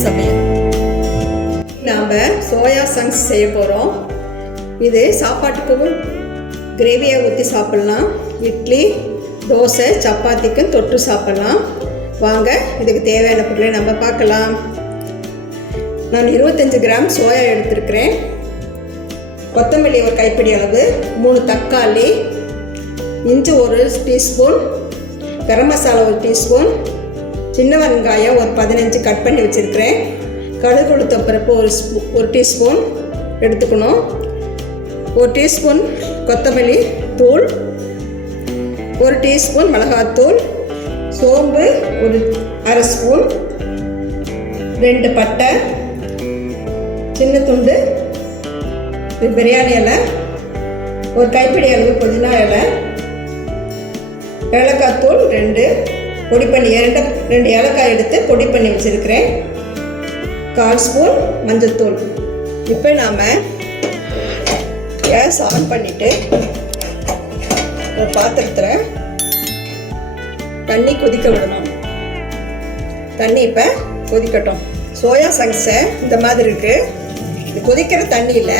சமையல். நாம் soya chunks செய்ய போகிறோம். இது சாப்பாட்டுக்கும் கிரேவியாக ஊற்றி சாப்பிட்லாம். இட்லி, தோசை, சப்பாத்திக்கும் தொட்டு சாப்பிட்லாம். வாங்க இதுக்கு தேவையான பொருளை நம்ம பார்க்கலாம். நான் 25 கிராம் சோயா எடுத்துருக்கிறேன். கொத்தமல்லி ஒரு கைப்பிடி அளவு, 3 தக்காளி, இஞ்சி 1 டீஸ்பூன், கரம் மசாலா 1 டீஸ்பூன், சின்ன வெங்காயம் ஒரு 15 கட் பண்ணி வச்சுருக்கிறேன். கடுகு உளுத்தம்பருப்பு ஒரு டீஸ்பூன் எடுத்துக்கணும். 1 டீஸ்பூன் கொத்தமல்லி தூள், 1 டீஸ்பூன் மிளகாத்தூள், சோம்பு ஒரு அரை ஸ்பூன், 2 பட்டை, சின்ன துண்டு பிரியாணி இலை, ஒரு கைப்பிடி அளவு புதினா இலை, ஏலக்காய் தூள் 2 பொடி பண்ணி 2 ஏலக்காய் எடுத்து பொடி பண்ணி வச்சுருக்கிறேன். 1/4 ஸ்பூன் மஞ்சள் தூள். இப்போ நாம் கேஸ் ஆன் பண்ணிவிட்டு ஒரு பாத்திரத்தில் தண்ணி கொதிக்க விடணும். தண்ணி இப்போ கொதிக்கட்டும். சோயா சங்க்ஸை இந்த மாதிரி இருக்குது. இது கொதிக்கிற தண்ணியில்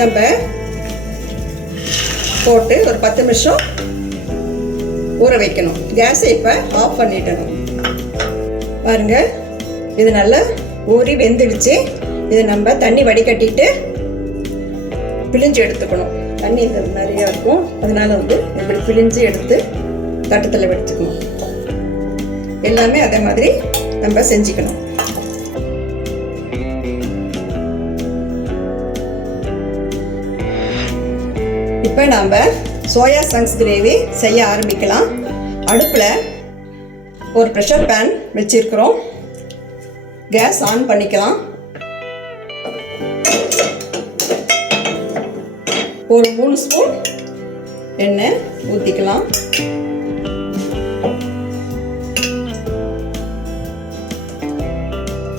நம்ம போட்டு ஒரு 10 நிமிஷம் ஊற வைக்கணும். கேஸை இப்போ ஆஃப் பண்ணிடணும். பாருங்கள், இது நல்லா ஊறி வெந்துடுச்சு. இது நம்ம தண்ணி வடிகட்டிட்டு பிழிஞ்சு எடுத்துக்கணும். தண்ணி இந்த நிறையா இருக்கும், அதனால் இப்படி பிழிஞ்சு எடுத்து தட்டத்தில் வச்சுக்கணும். எல்லாமே அதே மாதிரி நம்ம செஞ்சுக்கணும். இப்போ நாம் சோயா சங்க்ஸ் கிரேவி செய்ய ஆரம்பிக்கலாம். அடுப்பில் ஒரு ப்ரெஷர் பேன் வச்சுருக்கிறோம். கேஸ் ஆன் பண்ணிக்கலாம். ஒரு 3 ஸ்பூன் எண்ணெய் ஊற்றிக்கலாம்.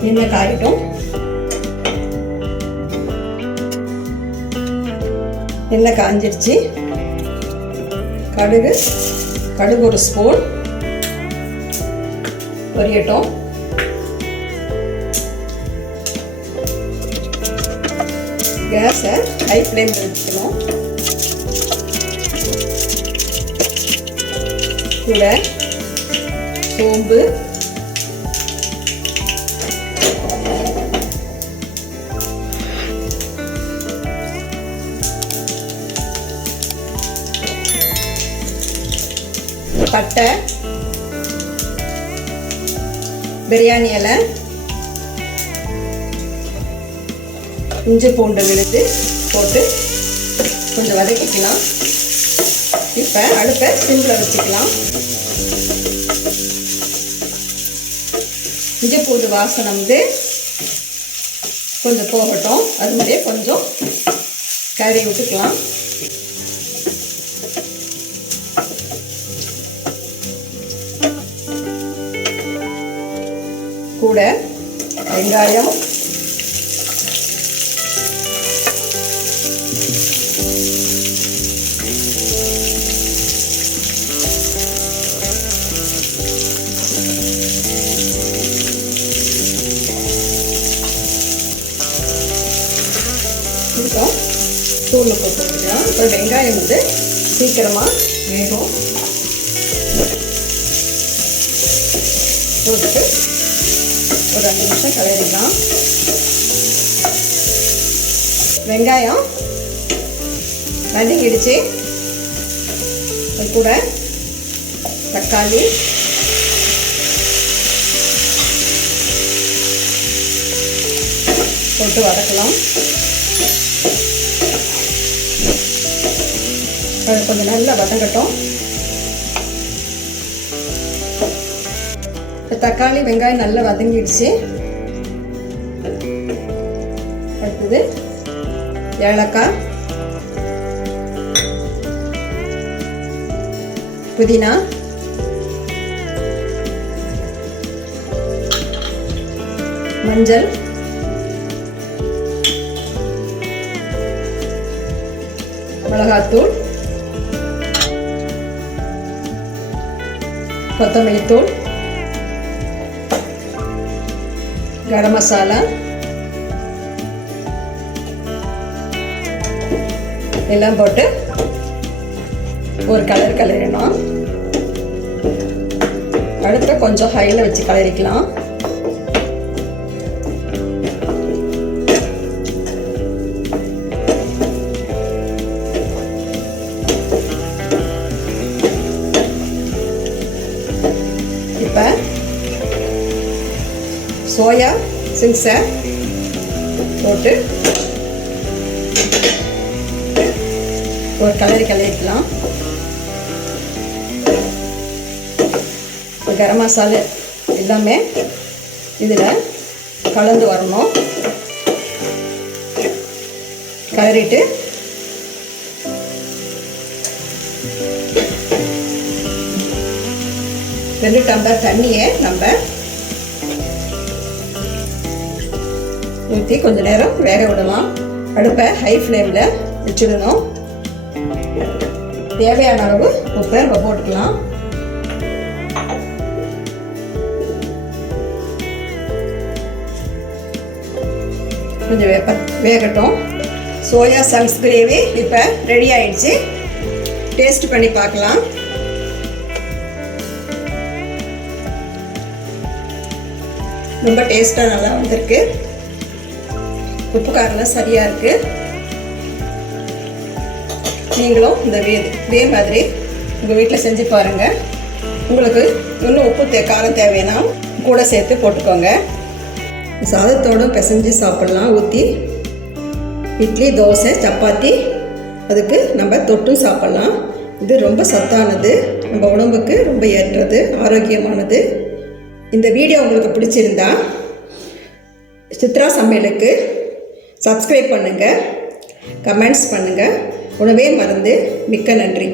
எண்ணெய் காயட்டும். எண்ணெய் காஞ்சிருச்சு. கடுகு 1 ஸ்பூன் பொரியட்டும். கேஸை ஹை ஃப்ளேமில் வச்சுக்கணும். கூட சோம்பு, பட்டை, பிரியாணி இலை, இஞ்சி பூண்டு விழுது போட்டு கொஞ்சம் வதக்கிக்கலாம். இப்போ அடுப்பை சிம்மில் வச்சுக்கலாம். இஞ்சி பூண்டு வாசனை கொஞ்சம் போகட்டும். அது மாதிரியே கொஞ்சம் கறி விட்டுக்கலாம். கூட வெங்காயம், தூள் போட்டுக்கலாம். இப்போ வெங்காயம் சீக்கிரமாக வேகும். போட்டு ஒரு 5 நிமிஷம் கலரிடலாம். வெங்காயம் வதங்கிடுச்சு. அது கூட தக்காளி, போட்டு வதக்கலாம். அது கொஞ்சம் நல்லா வதங்கட்டும். தக்காளி வெங்காயம் நல்லா வதங்கிடுச்சு. அடுத்தது ஏலக்காய், புதினா, மஞ்சள், மிளகாத்தூள், கொத்தமல்லி தூள், கரம் மசாலா எல்லாம் போட்டு ஒரு கலரிடணும். அடுத்த கொஞ்சம் ஹையில் வச்சு கலரிக்கலாம். இப்போ சோயா சிங்ஸை போட்டு ஒரு கலரிக்கலாம். கரம் மசாலா எல்லாமே இதில் கலந்து வரணும். கலரிட்டு ரெண்டு டம்ளர் தண்ணியை நம்ம ஊற்றி கொஞ்சம் நேரம் வேக விடலாம். அடுப்பை ஹை ஃப்ளேமில் வச்சுடணும். தேவையான அளவு உப்பை நம்ம போட்டுக்கலாம். கொஞ்சம் வேகட்டும். சோயா சங்க்ஸ் கிரேவி இப்போ ரெடி ஆயிடுச்சு. டேஸ்ட் பண்ணி பார்க்கலாம். ரொம்ப டேஸ்ட்டாக நல்லா வந்திருக்கு. உப்பு காரெல்லாம் சரியாக இருக்குது. நீங்களும் இதே மாதிரி உங்கள் வீட்டில் செஞ்சு பாருங்கள். உங்களுக்கு இன்னும் உப்பு காரம் தேவைன்னா கூட சேர்த்து போட்டுக்கோங்க. சாதத்தோடு பிசைஞ்சு சாப்பிட்லாம். ஊற்றி இட்லி, தோசை, சப்பாத்தி அதுக்கு நம்ம தொட்டும் சாப்பிட்லாம். இது ரொம்ப சத்தானது, நம்ம உடம்புக்கு ரொம்ப ஏற்றது, ஆரோக்கியமானது. இந்த வீடியோ உங்களுக்கு பிடிச்சிருந்தா சித்ரா சமையலுக்கு சப்ஸ்கிரைப் பண்ணுங்கள், கமெண்ட்ஸ் பண்ணுங்கள். உணவே மருந்து. மிக்க நன்றி.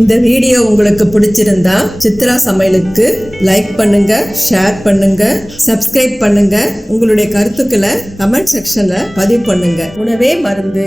இந்த வீடியோ உங்களுக்கு பிடிச்சிருந்தா சித்ரா சமையலுக்கு லைக் பண்ணுங்க, ஷேர் பண்ணுங்க, சப்ஸ்கிரைப் பண்ணுங்க. உங்களுடைய கருத்துக்களை கமெண்ட் செக்ஷன்ல பதிவு பண்ணுங்க. உணவே மருந்து.